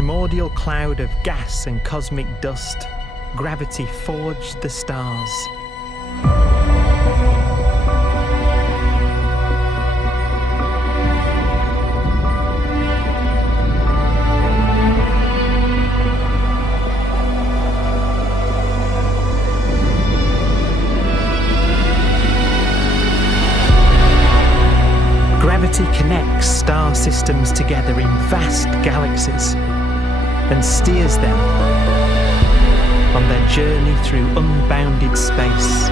primordial cloud of gas and cosmic dust, gravity forged the stars. Gravity connects star systems together in vast galaxies and steers them on their journey through unbounded space.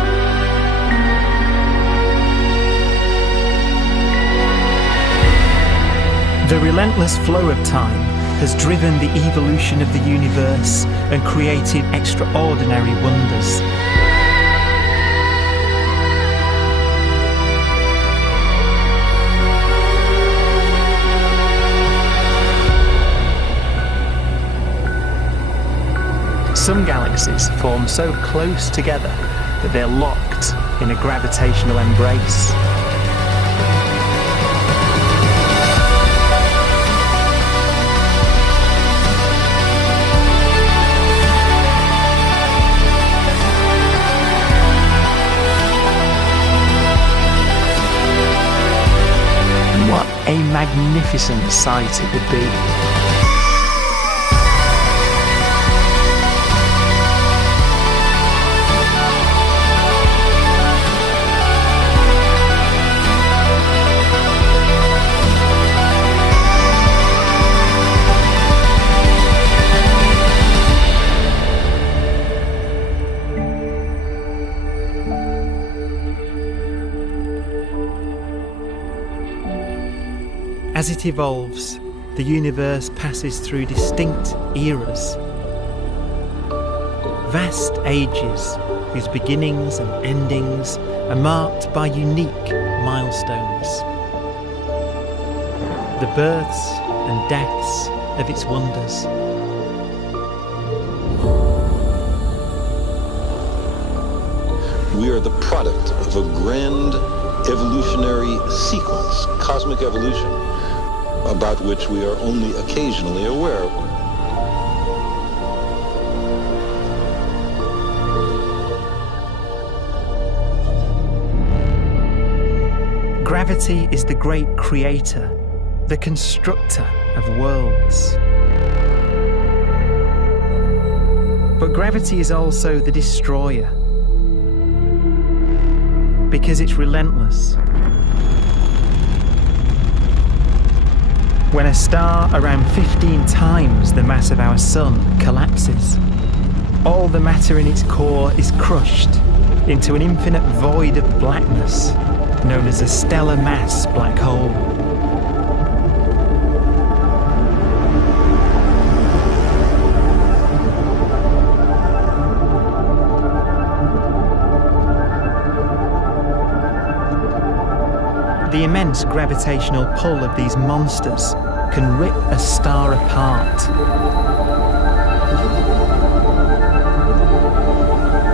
The relentless flow of time has driven the evolution of the universe and created extraordinary wonders. Some galaxies form so close together that they're locked in a gravitational embrace. What a magnificent sight it would be. As it evolves, the universe passes through distinct eras. Vast ages whose beginnings and endings are marked by unique milestones. The births and deaths of its wonders. We are the product of a grand evolutionary sequence, cosmic evolution, about which we are only occasionally aware. Gravity is the great creator, the constructor of worlds. But gravity is also the destroyer, because it's relentless. When a star around 15 times the mass of our sun collapses, all the matter in its core is crushed into an infinite void of blackness known as a stellar mass black hole. The immense gravitational pull of these monsters can rip a star apart.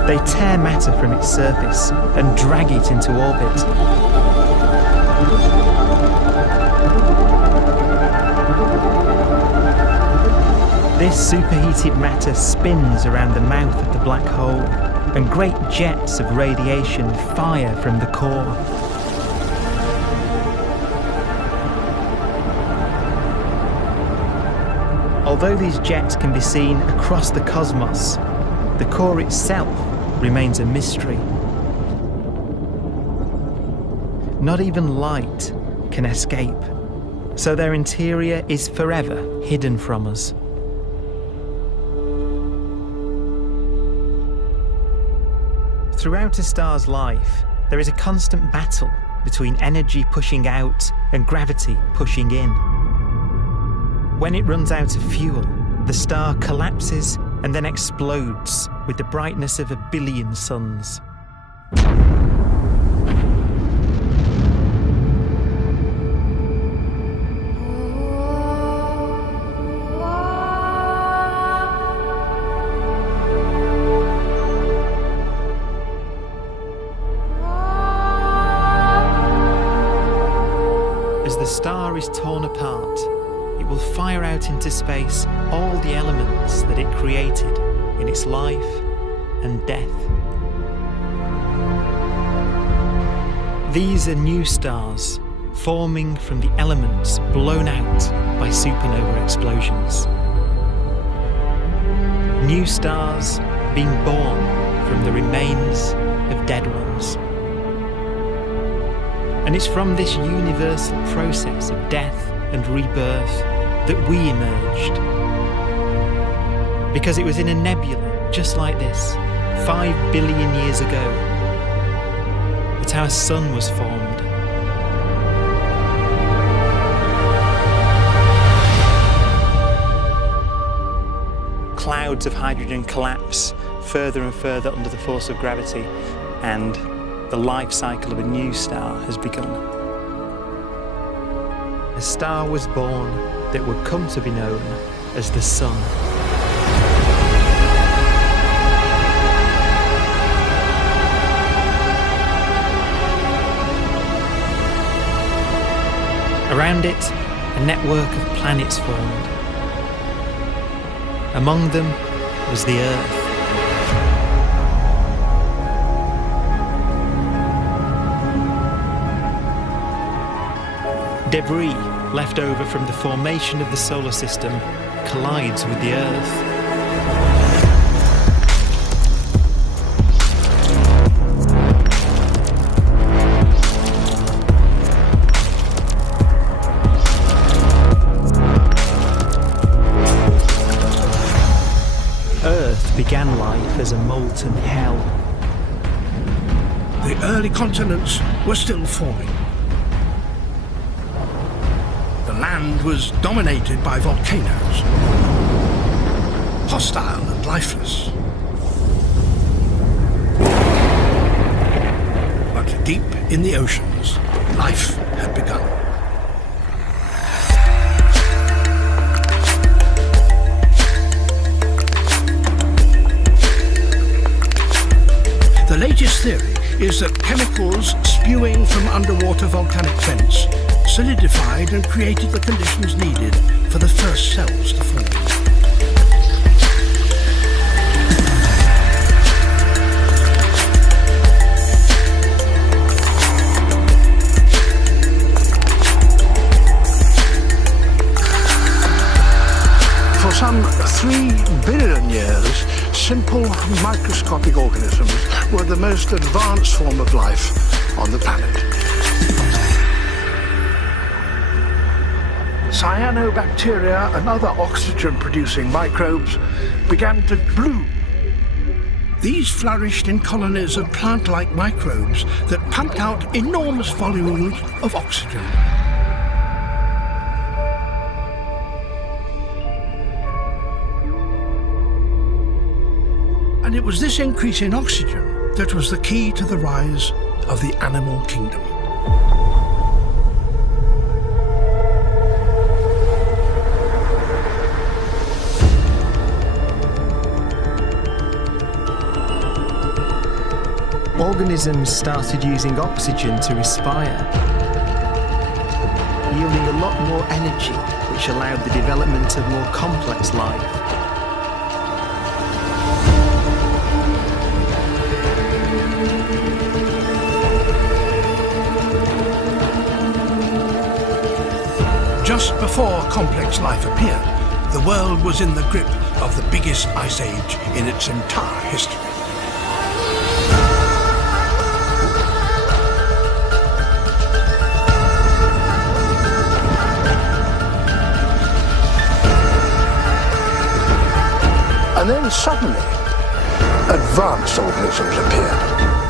They tear matter from its surface and drag it into orbit. This superheated matter spins around the mouth of the black hole, and great jets of radiation fire from the core. Although these jets can be seen across the cosmos, the core itself remains a mystery. Not even light can escape, so their interior is forever hidden from us. Throughout a star's life, there is a constant battle between energy pushing out and gravity pushing in. When it runs out of fuel, the star collapses and then explodes with the brightness of 1 billion suns. As the star is torn apart, it it will fire out into space all the elements that it created in its life and death. These are new stars forming from the elements blown out by supernova explosions. New stars being born from the remains of dead ones. And it's from this universal process of death and rebirth that we emerged. Because it was in a nebula just like this, 5 billion years ago, that our sun was formed. Clouds of hydrogen collapse further and further under the force of gravity, and the life cycle of a new star has begun. A star was born that would come to be known as the Sun. Around it, a network of planets formed. Among them was the Earth. Debris left over from the formation of the solar system collides with the Earth. Earth began life as a molten hell. The early continents were still forming. The land was dominated by volcanoes, hostile and lifeless. But deep in the oceans, life had begun. The latest theory is that chemicals spewing from underwater volcanic vents solidified and created the conditions needed for the first cells to form. For some 3 billion years, simple microscopic organisms were the most advanced form of life on the planet. Cyanobacteria and other oxygen-producing microbes began to bloom. These flourished in colonies of plant-like microbes that pumped out enormous volumes of oxygen. And it was this increase in oxygen that was the key to the rise of the animal kingdom. Organisms started using oxygen to respire, yielding a lot more energy, which allowed the development of more complex life. Just before complex life appeared, the world was in the grip of the biggest ice age in its entire history. And then suddenly, advanced organisms appeared.